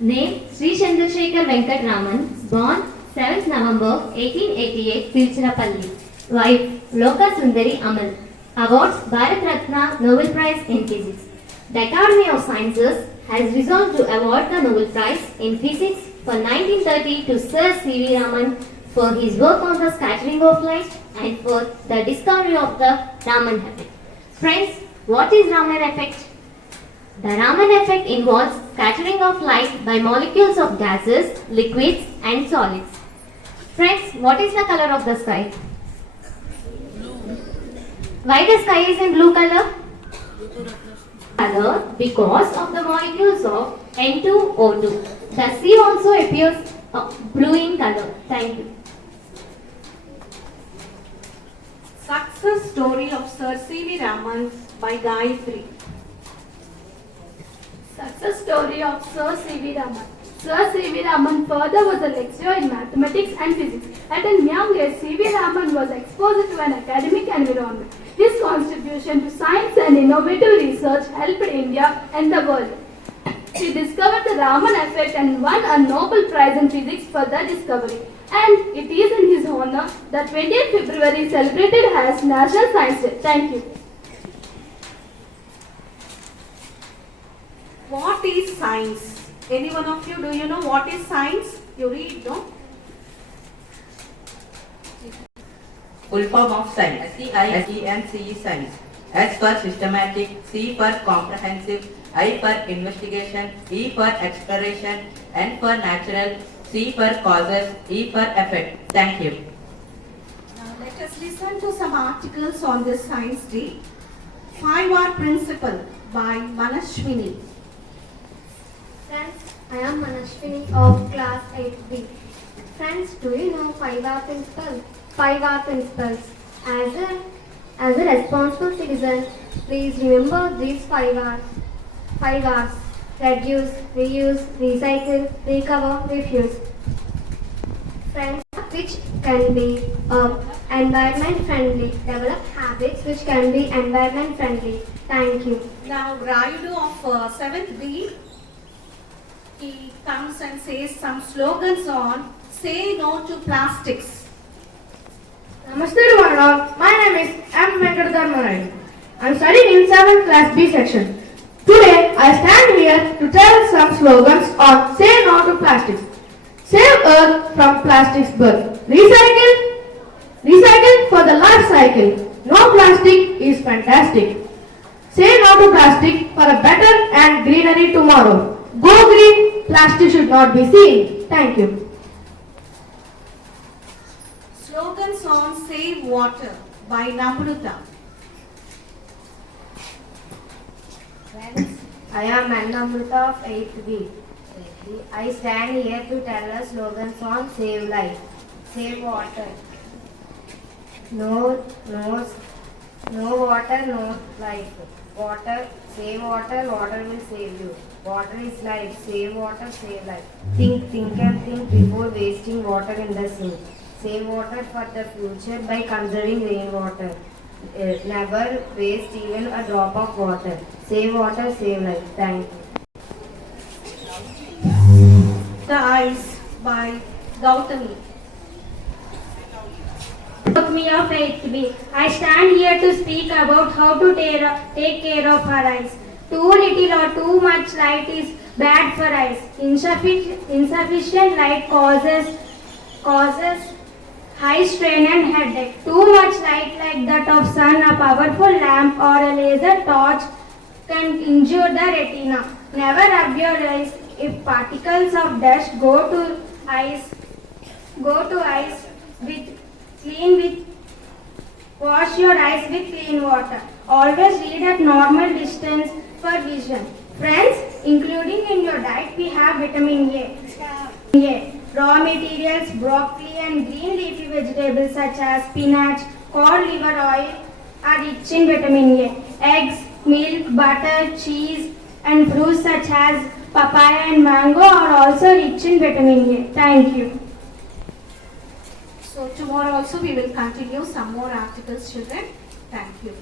Name Sri Chandrasekhar Venkat Raman, born 7th November 1888, Tiruchirappalli. Wife Loka Sundari Amal. Awards Bharat Ratna Nobel Prize in Physics. The Academy of Sciences has resolved to award the Nobel Prize in Physics for 1930 to Sir C.V. Raman for his work on the scattering of light and for the discovery of the Raman effect. Friends, what is Raman effect? The Raman effect involves scattering of light by molecules of gases, liquids and solids. Friends, what is the color of the sky? Why the sky is in blue color? Because of the molecules of N2O2. The sea also appears blue in color. Thank you. Success story of Sir C.V. Raman by Gayatri. Success story of Sir C.V. Raman. Sir C.V. Raman further was a lecturer in mathematics and physics. At a young age, C.V. Raman was exposed to an academic environment. His contribution to science and innovative research helped India and the world. He discovered the Raman effect and won a Nobel Prize in Physics for the discovery. And it is in his honor that 20th February is celebrated as National Science Day. Thank you. What is science? Any one of you, do you know what is science? You read, no? Full form of science. SENCE science. S for systematic, C for comprehensive, I for investigation, E for exploration, N for natural, C for causes, E for effect. Thank you. Now let us listen to some articles on this science day. 5R Principle by Manashwini. Friends, I am Manashwini of class 8B. Friends, do you know 5R principles? 5R principles. As a responsible citizen, please remember these 5 R's. 5 R's. Reduce, reuse, recycle, recover, refuse. Friends, which can be environment friendly. Develop habits which can be environment friendly. Thank you. Now Rayudu of 7th B, he comes and says some slogans on say no to plastics. Namaste to one and all. My name is M. Venkatadharma. I am studying in 7th class B section. Today I stand here to tell some slogans on say no to plastics. Save earth from plastic's birth. Recycle for the life cycle. No plastic is fantastic. Say no to plastic for a better and greenery tomorrow. Go green, plastic should not be seen. Thank you. Slogans on save water by Namruta. Friends, I am Annamruta of 8th B. I stand here to tell us slogans on save life. Save water. No water, no life. Water, save water, water will save you. Water is life, save water, save life. Think and think before wasting water in the sink. Save water for the future by conserving rainwater. Never waste even a drop of water. Save water, save life. Thank you. The Eyes by Gautami. Me of 8th B. I stand here to speak about how to take care of our eyes. Too little or too much light is bad for eyes. Insufficient light causes high strain and headache. Too much light like that of sun, a powerful lamp or a laser torch can injure the retina. Never rub your eyes if particles of dust go to eyes wash your eyes with clean water. Always read at normal distance for vision. Friends, including in your diet we have vitamin A. Raw materials, broccoli and green leafy vegetables such as spinach, cod liver oil are rich in vitamin A. Eggs, milk, butter, cheese and fruits such as papaya and mango are also rich in vitamin A. Thank you. So tomorrow also we will continue some more articles, children. Thank you.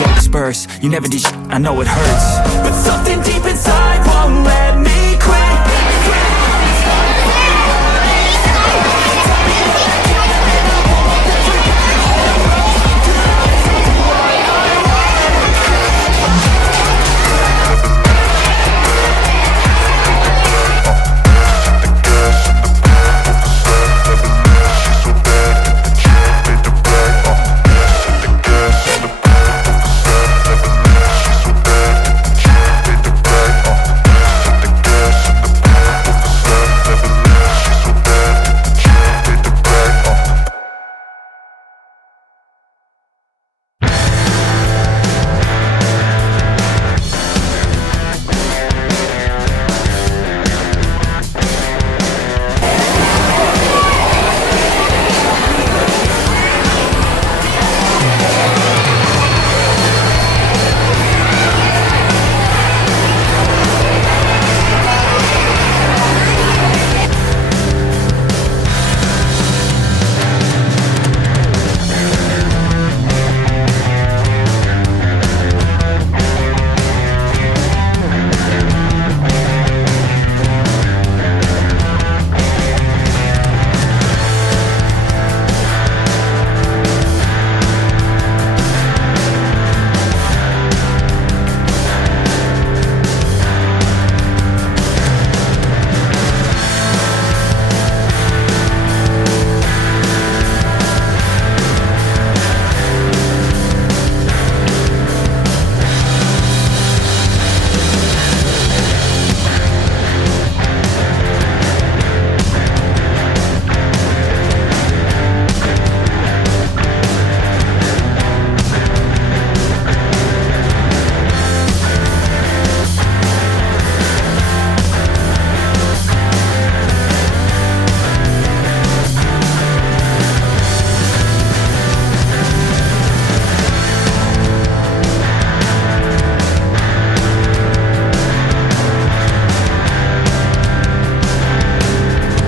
go disperse. You never did shit, I know it hurts, but something deep inside won't let